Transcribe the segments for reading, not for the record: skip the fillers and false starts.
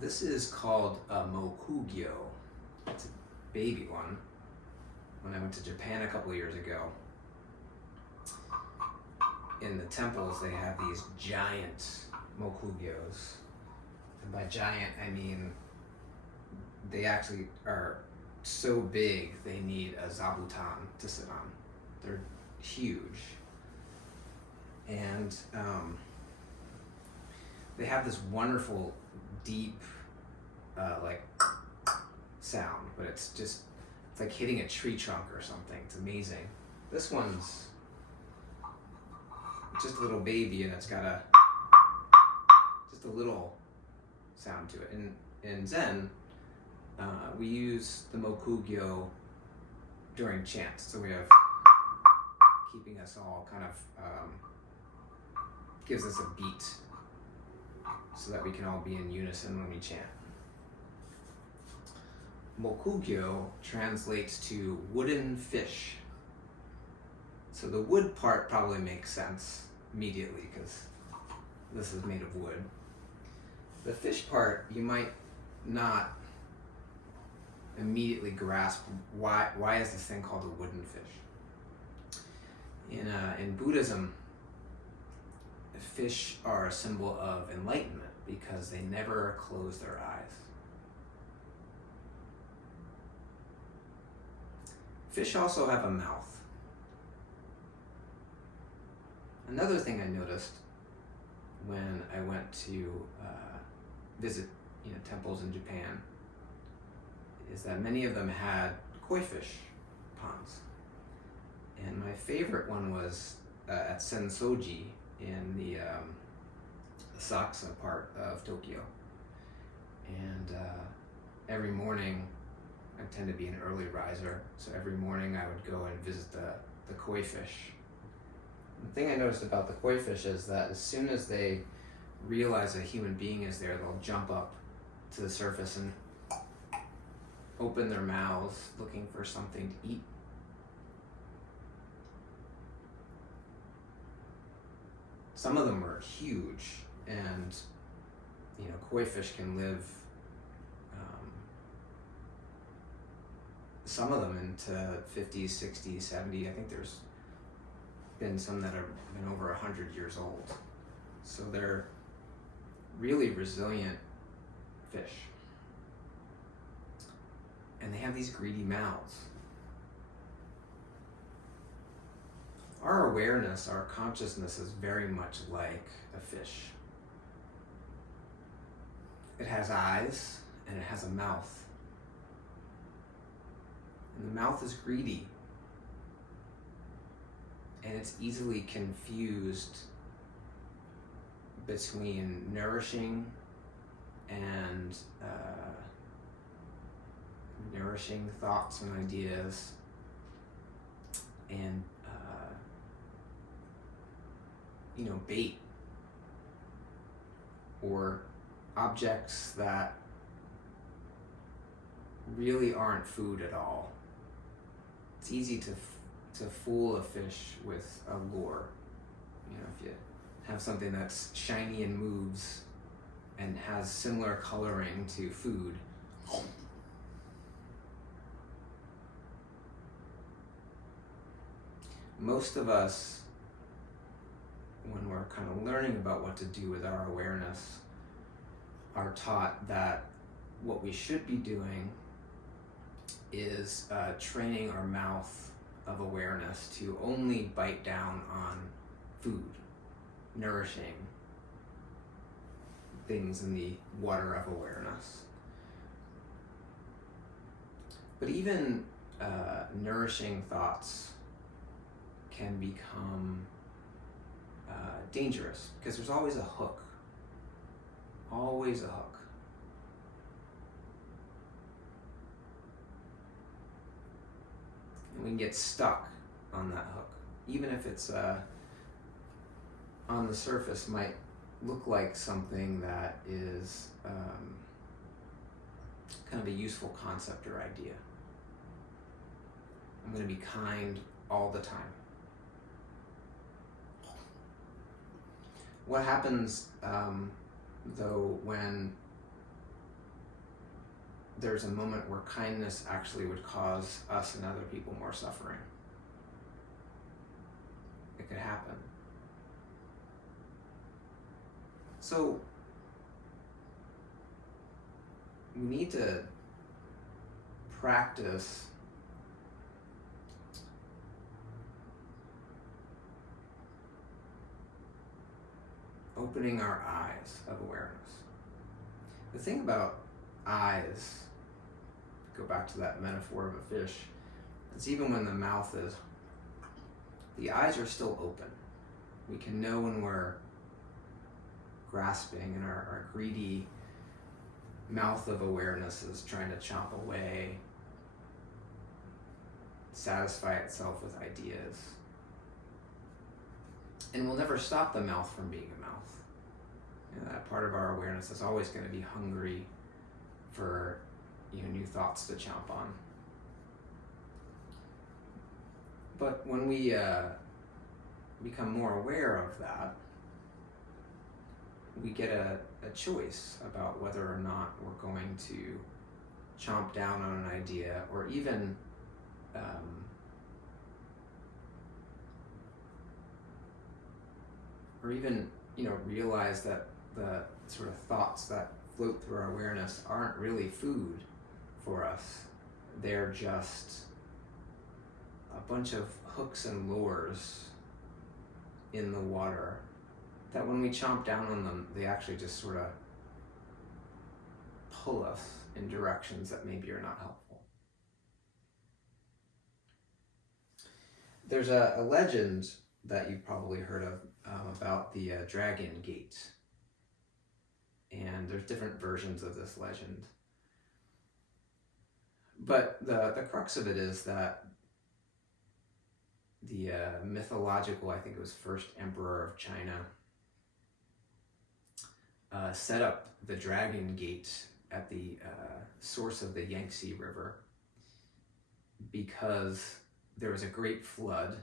This is called a mokugyo. It's a baby one. When I went to Japan a couple of years ago, in the temples they have these giant mokugyos. And by giant, I mean they actually are so big they need a zabuton to sit on. They're huge. And they have this wonderful, deep, like sound, but it's like hitting a tree trunk or something. It's amazing. This one's just a little baby, and it's got just a little sound to it. In Zen, we use the mokugyo during chant, so we have keeping us all kind of gives us a beat so that we can all be in unison when we chant. Mokugyo translates to wooden fish. So the wood part probably makes sense immediately because this is made of wood. The fish part, you might not immediately grasp why is this thing called a wooden fish. In Buddhism, fish are a symbol of enlightenment because they never close their eyes. Fish also have a mouth. Another thing I noticed when I went to visit temples in Japan is that many of them had koi fish ponds. And my favorite one was at Sensoji in the Asakusa part of Tokyo. And every morning, I tend to be an early riser, so every morning I would go and visit the koi fish. The thing I noticed about the koi fish is that as soon as they realize a human being is there, they'll jump up to the surface and open their mouths looking for something to eat. Some of them are huge, and koi fish can live some of them into 50s, 60s, 70s. I think there's been some that have been over 100 years old. So they're really resilient fish. And they have these greedy mouths. Our awareness, our consciousness is very much like a fish. It has eyes and it has a mouth. And the mouth is greedy. And it's easily confused between nourishing and nourishing thoughts and ideas and bait or objects that really aren't food at all. It's easy to fool a fish with a lure. If you have something that's shiny and moves and has similar coloring to food, most of us, when we're kind of learning about what to do with our awareness, are taught that what we should be doing is training our mouth of awareness to only bite down on food, nourishing things in the water of awareness. But even nourishing thoughts can become dangerous because there's always a hook. Always a hook. And we can get stuck on that hook. Even if it's on the surface might look like something that is kind of a useful concept or idea. I'm going to be kind all the time. What happens, though, when there's a moment where kindness actually would cause us and other people more suffering? It could happen. So we need to practice opening our eyes of awareness. The thing about eyes, go back to that metaphor of a fish, is even when the mouth is, the eyes are still open. We can know when we're grasping and our greedy mouth of awareness is trying to chomp away, satisfy itself with ideas. And we'll never stop the mouth from being a mouth. You know, that part of our awareness is always going to be hungry for, new thoughts to chomp on. But when we become more aware of that, we get a choice about whether or not we're going to chomp down on an idea, or even realize that the sort of thoughts that float through our awareness aren't really food for us. They're just a bunch of hooks and lures in the water that when we chomp down on them, they actually just sort of pull us in directions that maybe are not helpful. There's a legend that you've probably heard of about the Dragon Gate. And there's different versions of this legend. But the crux of it is that the mythological, I think it was first emperor of China, set up the Dragon Gate at the source of the Yangtze River because there was a great flood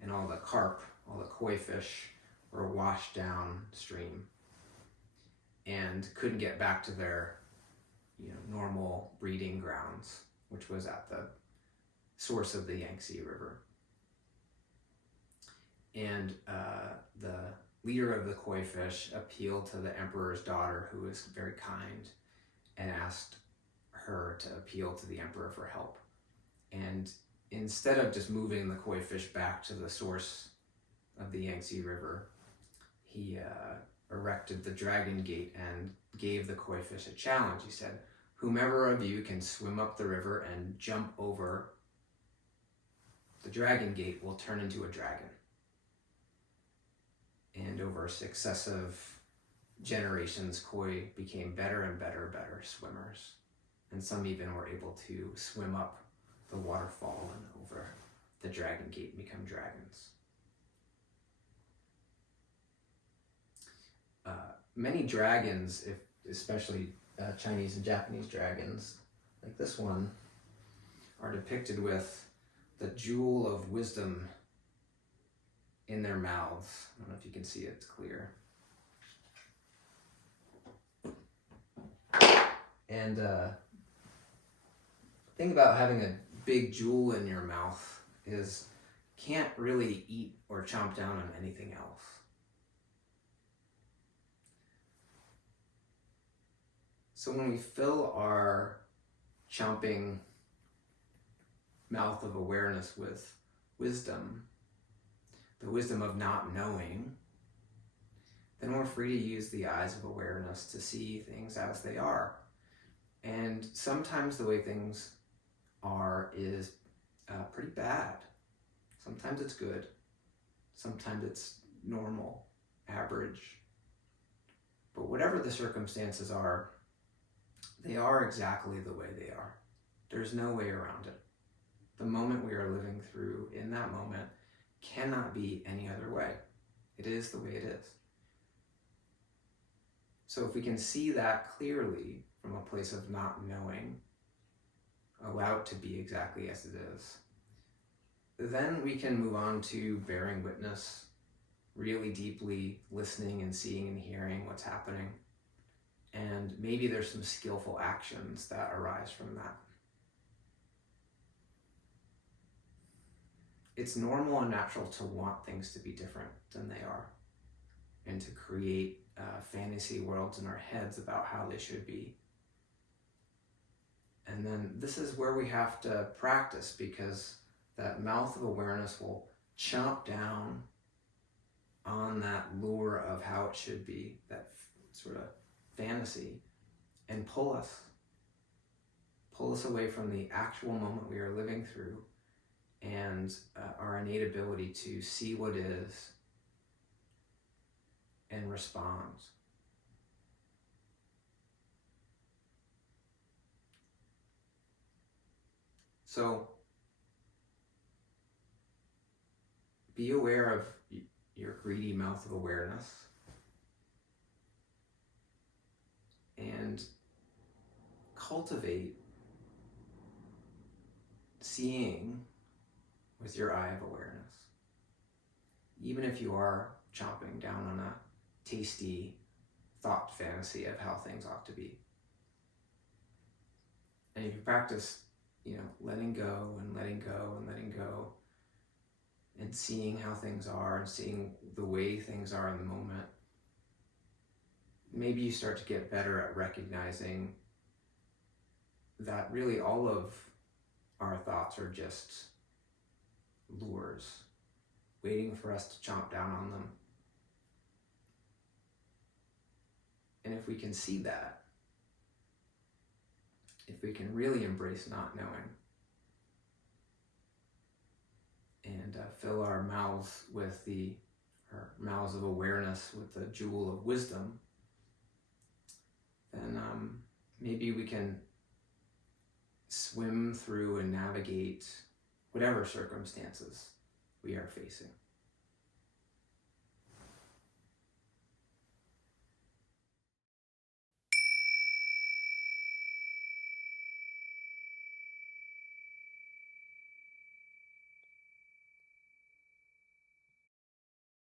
and all the carp, all the koi fish were washed downstream and couldn't get back to their normal breeding grounds, which was at the source of the Yangtze River. And the leader of the koi fish appealed to the emperor's daughter, who was very kind, and asked her to appeal to the emperor for help. And instead of just moving the koi fish back to the source of the Yangtze River, he erected the Dragon Gate and gave the koi fish a challenge. He said, whomever of you can swim up the river and jump over the Dragon Gate will turn into a dragon. And over successive generations, koi became better and better swimmers. And some even were able to swim up the waterfall and over the Dragon Gate and become dragons. Many dragons, especially Chinese and Japanese dragons, like this one, are depicted with the jewel of wisdom in their mouths. I don't know if you can see it, it's clear. And the thing about having a big jewel in your mouth is can't really eat or chomp down on anything else. So when we fill our chomping mouth of awareness with wisdom, the wisdom of not knowing, then we're free to use the eyes of awareness to see things as they are. And sometimes the way things are is pretty bad. Sometimes it's good. Sometimes it's normal, average. But whatever the circumstances are, they are exactly the way they are. There's no way around it. The moment we are living through in that moment cannot be any other way. It is the way it is. So if we can see that clearly from a place of not knowing, allow it to be exactly as it is, then we can move on to bearing witness, really deeply listening and seeing and hearing what's happening. And maybe there's some skillful actions that arise from that. It's normal and natural to want things to be different than they are, and to create fantasy worlds in our heads about how they should be. And then this is where we have to practice, because that mouth of awareness will chomp down on that lure of how it should be, that sort of fantasy, and pull us away from the actual moment we are living through, and our innate ability to see what is and respond. So be aware of your greedy mouth of awareness, and cultivate seeing with your eye of awareness. Even if you are chomping down on a tasty thought fantasy of how things ought to be. And if you practice, letting go and letting go and letting go, and seeing how things are and seeing the way things are in the moment, maybe you start to get better at recognizing that really all of our thoughts are just lures waiting for us to chomp down on them. And if we can see that, if we can really embrace not knowing, and fill our mouths of awareness with the jewel of wisdom, then maybe we can swim through and navigate whatever circumstances we are facing.